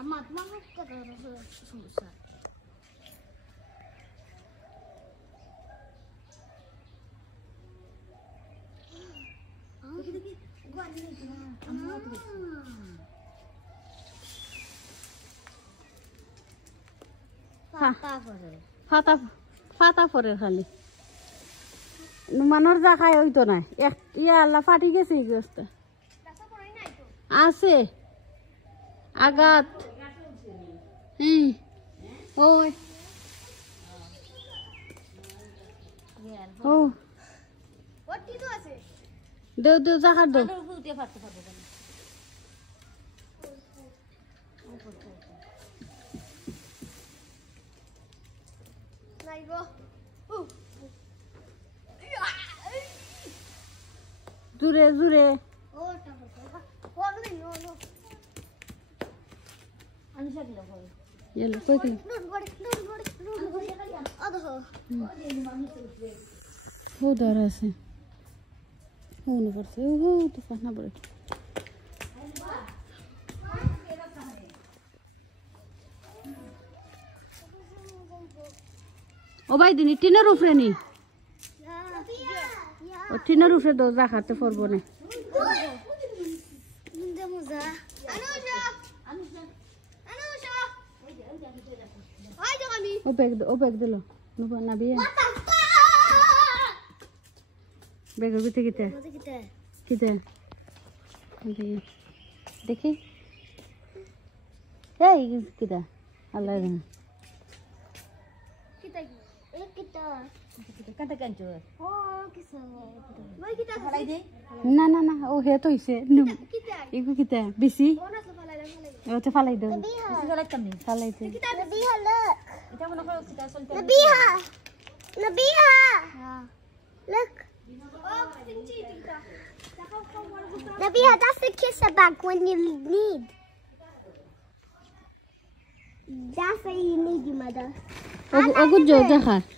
Amma তোমার কত সমস্যা দেখি গোয়ালি না আম্মা তো ফাটা ফাটা পরে খালি নুমানোর যা খায় ওই তো নাই এক ইয়া আল্লাহ ফাটি গেছে এই গাছটা আছে আগাত ওই ও দেও দেও জাকার দেও জুড়ে জুড়ে উদার আছে না পড়ে ও ভাই দিন টিনের উপরে নি ও টিনের উপরে দো রাখাতে পারবো না ও ব্যাগ দিল না বিয়ে ব্যাগের ভিতরে কিতে কিতে দেখি এই কিতা আল্লাহ না না না ও হে তো হইছে এগু কিতা বেশি ওতে ফালাই দাও ফালাই দে Look. Nabiha, that's the kisser bag when you need. That's what you need, your mother. Oh, good job,